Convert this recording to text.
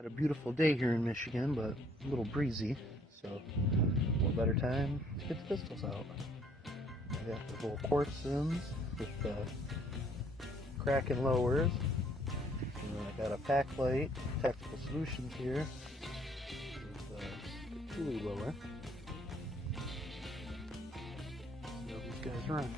Had a beautiful day here in Michigan, but a little breezy, so what better time to get the pistols out. I got the little quartz ends with the Kraken lowers, and then I got a pack light, Tactical Solutions here with a Thule lower. See how these guys run.